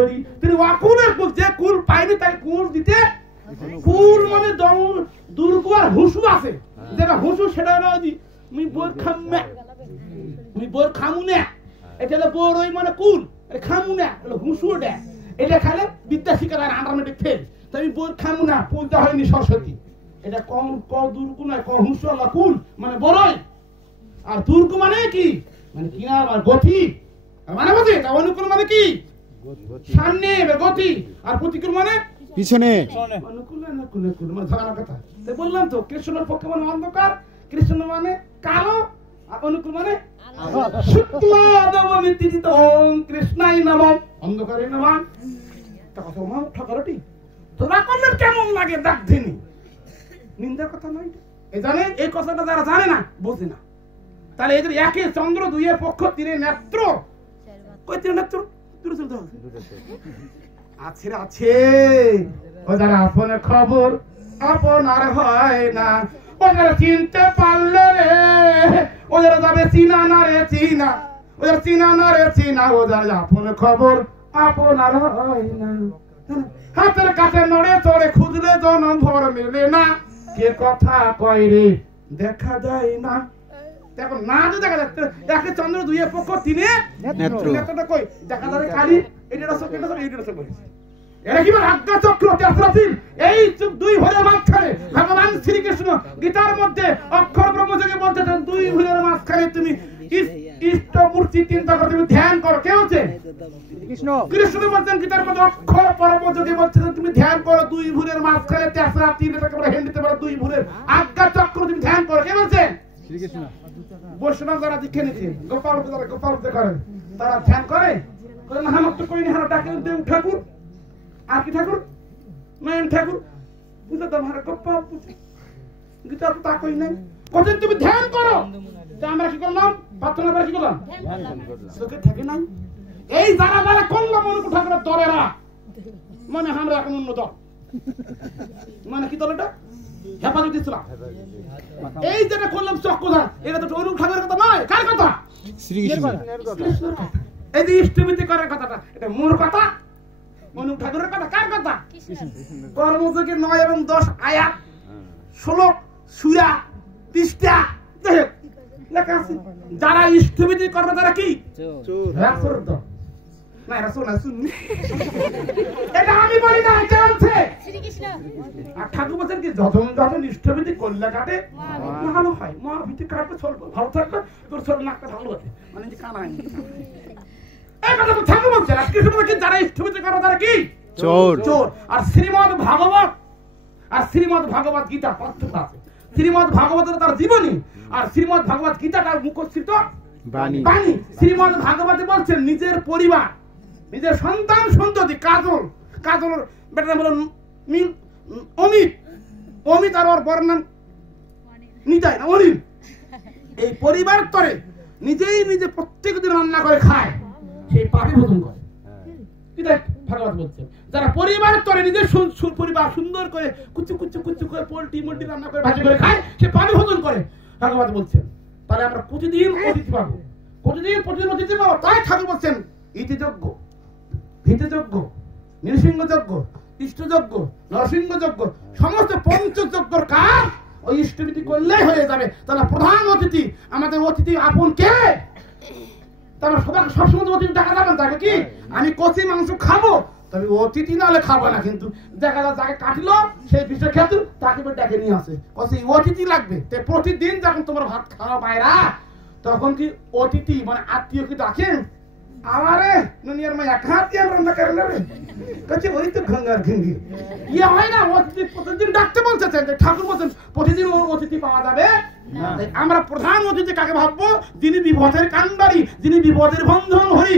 তিনি অকুলের কুল, যে কুল পাইনি তাই কুল দিতে। কুল মানে দুর্গ আর হুসু আছে, যেটা হুসু সেটা হলো মুই বোর খামু, মুই বোর খামু না, এটা হলো বোর ওই মানে কুল, খামু না হলো হুসু। এটা খালে বিদ্যা শিকার আর আন্ডারমেটিক ফেল। তো আমি বোর খামু না, পুলটা হয়নি সরস্বতী। এটা কম দুর্গ নয়, হুসু আল্লাহ কুল মানে বড়ই। আর দুর্গ মানে কি, মানে কিনা আর গতি মানে বুঝি, অনুকূল মানে কি সামনে গতি, আর প্রতিকূল মানে পিছনে। অনুকূল মানে ধরার কথা। তাই বললাম তো, কৃষ্ণের পক্ষে মানে অন্ধকার, কৃষ্ণ মানে কালো, আর অনুকূল মানে শুক্লাদবমি তিথিত ওম কৃষ্ণাই নমঃ অন্ধকারে নমঃ। তা কথা মা ঠাকুরটি তোরা করলে কেমন লাগে দাগধিনী, নিন্দার কথা নয়। এই জানে, এই কথাটা যারা জানে না বোঝে না। তাহলে এদের একে চন্দ্র, দুইয়ে পক্ষ, তিনে নেত্র। কই তিনে নেত্র? আছে আছে। ও যারা আপনের খবর আপনার হয় না, ওদের চিনতে পারলে রে, ওদের যাবে চিনা না রে চিনা, ওদের চিনা না রে চিনা, ও যারা আপনের খবর আপনার হয় না। হাতের কাছে নড়ে চড়ে খুঁজলে জনম ভর মিলে না, কে কথা কয় রে দেখা যায় না। দেখো না তো দেখা যাচ্ছে, একে চন্দ্র, দুইয়ে পক্ষ, তিনে নেত্রটা কই দেখা যাবে কালি। এটা রসক, এটা রসক, এইটা রসক বলেছে। এরা কি বলে আজ্ঞা চক্র তেসরাতিল, এই দুই ভুলের মাঝখানে ভগবান শ্রীকৃষ্ণ গীতার মধ্যে অক্ষর ব্রহ্মযোগে বলতেছেন, দুই ভুলের মাঝখানে তুমি ইষ্ট মূর্তি চিন্তা করে তুমি ধ্যান করো। কে হচ্ছে? কৃষ্ণ বলছেন গীতার মধ্যে অক্ষর ব্রহ্মযোগে বলতেছেন তুমি ধ্যান করো দুই ভুলের মাঝখানে তেসরাতিল, এটাকে বলে হিন্দিতে বলে দুই ভুলের আজ্ঞা চক্র তুমি ধ্যান করো। কে বলছেন? শ্রীকৃষ্ণ। বৈষ্ণব যারা দীক্ষা নিচ্ছে, গোপাল করে, তারা ধ্যান করে না। হামক তো কই না, হারা ডাকে দেব ঠাকুর, আর কি ঠাকুর, নয়ন ঠাকুর, বুঝলে তো আমার গোপাল গীতা তো তা কই নাই। কতদিন তুমি ধ্যান করো, তা আমরা কি করলাম? প্রার্থনা করে কি করলাম? চোখে থাকে নাই। এই যারা যারা করলাম অনুকূল ঠাকুরের দলেরা, মানে আমরা এখন অন্য দল, মানে কি দল এটা? হেফাজত ইসলাম। এই যেটা করলাম চক্রধার, এটা তো অনুকূল ঠাকুরের কথা নয়। কার কথা? শ্রীকৃষ্ণের কথা। এই যে ইষ্টভীতি করার কথাটা, এটা মোর কথা, অনুকূল ঠাকুরের কথা। কার কথা? কর্মযোগের 9 এবং 10 আয়াত, 16 সূরা, পৃষ্ঠা লেখা আছে। যারা ইষ্টভীতি করবে তারা কি চোর। না এরা শোনা শুননি, এটা আমি বলি না, কে বলছে? শ্রীকৃষ্ণ। আর ঠাকুর বলছেন কি, যখন ইষ্টভীতি করলে কাটে ভালো হয়, মহাভীতি কাটবে চলবে, ভালো থাকবে, তোর চল নাকটা ভালো হবে, মানে যে কানা এই কথা তো ঠাকুর বলছেন। আর কৃষ্ণ বলছেন যারা ইষ্টভীতি করে তারা কি চোর। আর শ্রীমদ ভাগবত গীতা পার্থক্য আছে। শ্রীমদ ভাগবতের তার জীবনী, আর শ্রীমদ ভাগবত গীতা তার মুখস্থিত বাণী। শ্রীমদ ভাগবতে বলছেন নিজের পরিবার, নিজের সন্তান সন্ততি, কাজল বেটার বলুন অমিত আর ওর বর্ণন নিতাই না অনিল, এই পরিবার তরে নিজে প্রত্যেক দিন রান্না করে খায়, সেই পাপি ভোজন করে। ভাগবত বলছে যারা পরিবার তরে নিজের পরিবার সুন্দর করে কুচু করে পোল্ট্রি মুল্টি রান্না করে ভাজি করে খায়, সে পাপি ভোজন করে। ভাগবত বলছেন তাহলে আমরা প্রতিদিন অতিথি পাবো, প্রতিদিন অতিথি পাবো। তাই ঠাকুর বলছেন ইতিযজ্ঞ, ভীতিযজ্ঞ, নৃসিংহযজ্ঞ, ইষ্টযজ্ঞ, নরসিংহযজ্ঞ, সমস্ত পঞ্চযজ্ঞর কাজ ওই ইষ্টভীতি করলেই হয়ে যাবে। তাহলে প্রধান অতিথি, আমাদের অতিথি আপন কে? তাহলে সবসময় অতিথি দেখা যাবে তাকে কি আমি কচি মাংস খাবো, তবে অতিথি নাহলে খাবো না। কিন্তু দেখা যায় যাকে কাটলো সেই বিষয় খেতু তাকে ডেকে নিয়ে আসে, কচি অতিথি লাগবে। প্রতিদিন যখন তোমার ভাত খাওয়া বাইরা, তখন কি অতিথি মানে আত্মীয় কি ডাকেন? আমারে দুনিয়ার মা এক হাত দিয়ে রান্না করে নেবে, কাছে ওই তো গঙ্গার ঘিঙ্গি ইয়ে হয় না। অতিথি প্রতিদিন ডাকতে বলছে, ঠাকুর বলছেন প্রতিদিন অতিথি পাওয়া যাবে না। আমরা প্রধান অতিথি কাকে ভাববো? যিনি বিপদের কান্ডারি, যিনি বিপদের বন্ধন হরি।